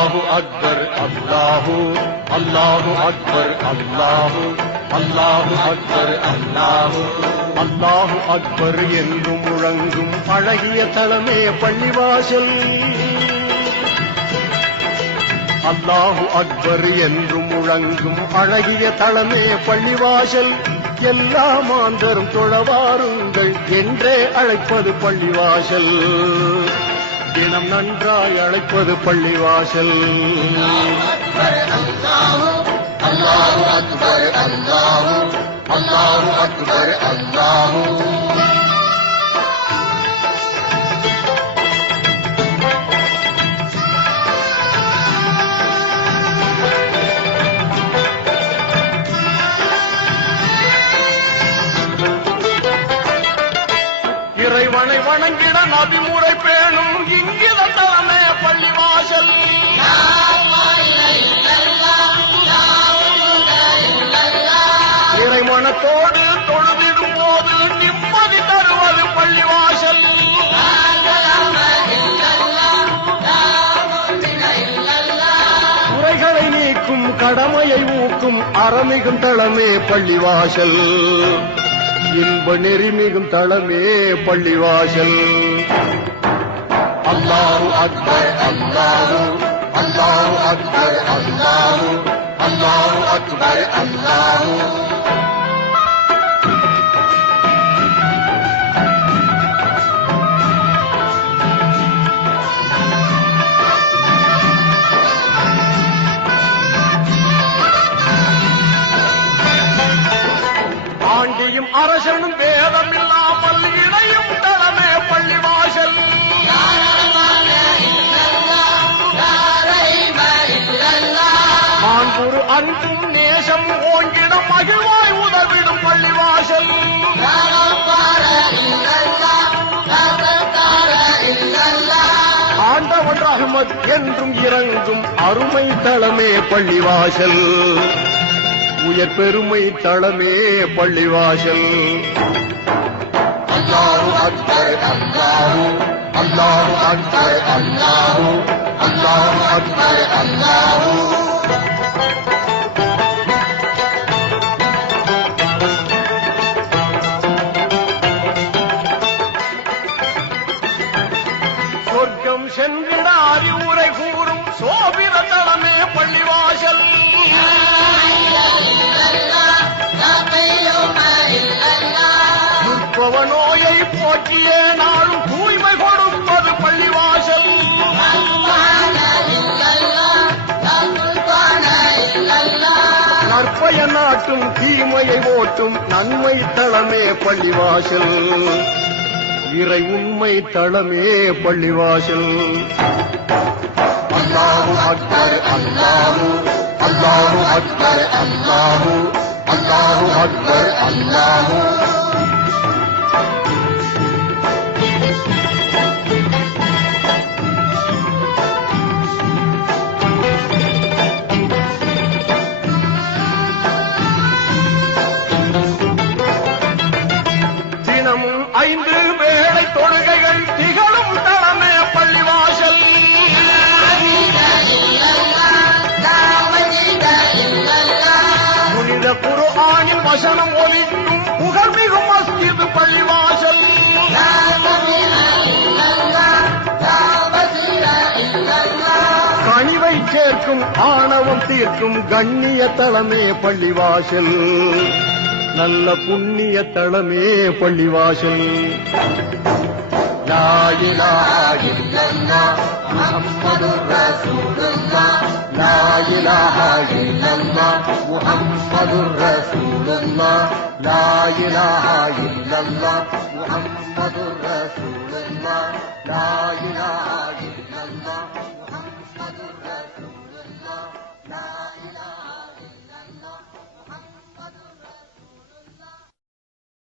அல்லாஹு அக்பர் அல்லாஹு அல்லாஹு அக்பர் அல்லாஹு அல்லாஹு அக்பர் அல்லாஹு அல்லாஹு அக்பர் என்று முழங்கும் அழகிய தலமே பள்ளிவாசல். அல்லாஹு அக்பர் என்று முழங்கும் அழகிய தலமே பள்ளிவாசல். எல்லா மாந்தரும் தொழவாருங்கள் என்றே அழைப்பது பள்ளிவாசல். தினம் நன்றாய் அழைப்பது பள்ளிவாசல். அல்லாஹு அக்பர் அல்லாஹு அல்லாஹு அக்பர் அல்லாஹு. இறைவனை வணங்கிட நபிமுறை பேணும் இங்கித தலமே பள்ளிவாசல். இறைமனத்தோடு தொழுதிடும் போது நிம்மதி தருவது பள்ளிவாசல். குறைகளை நீக்கும் கடமையை ஊக்கும் அறமிகும் தளமே பள்ளிவாசல். இன்ப நெறிமிகும் தளமே பள்ளிவாசல். அல்லாஹு அக்பர் அல்லாஹு அல்லாஹு அக்பர் அல்லாஹு அல்லாஹு அக்பர் அல்லாஹு. ஆண்டியும் அரசனும் வேதம் இல்லாமல் இணையும் தளமே பள்ளிவாசல். ஆண்குரு அன்பும் நேசம் ஓங்கிடம் மகிழ்வாய் உதவிடும் பள்ளிவாசல். ஆண்டவன் ரஹ்மத் என்றும் இறங்கும் அருமை தளமே பள்ளிவாசல். உயர் பெருமை தளமே பள்ளிவாசல். அல்லாஹு அக்பர் அல்லாஹு அல்லாஹு அக்பர் அல்லாஹு அல்லாஹு அக்பர் அல்லாஹு. சொர்க்கம் சென்றிட அறிவுரை கூறும் சோபிர தளமே பள்ளிவாசல். துர்ப்பவ நோயை போக்கிய நாளும் தூய்மை கொடுப்பது பள்ளிவாசல். நற்பய நாட்டும் தீமையை ஓட்டும் நன்மை தளமே பள்ளிவாசல். இறை உண்மை தளமே பள்ளிவாசல். அல்லாஹு அக்பர் அல்லாஹு அல்லாஹு அக்பர் அல்லாஹு அல்லாஹு அக்பர் அல்லாஹு. தினமும் 5 வேளை தொழுகைகள் திகழும் தளமே பள்ளிவாசல். புனித குர்ஆனின் வசனம் ஒலிக்கும் புகழ்மிகு மஸ்ஜித் பள்ளிவாசல். கனிவை சேர்க்கும் ஆணவம் தீர்க்கும் கண்ணிய தளமே பள்ளிவாசல். நல்ல புண்ணிய தளமே பள்ளிவாசல். லா இலாஹ இல்லல்லாஹ் முஹம்மதுர் ரசூலுல்லாஹ் லா இலாஹ இல்லல்லாஹ் முஹம்மதுர் ரசூலுல்லாஹ் லா இலாஹ இல்லல்லாஹ் முஹம்மதுர் ரசூலுல்லாஹ் லா இலாஹ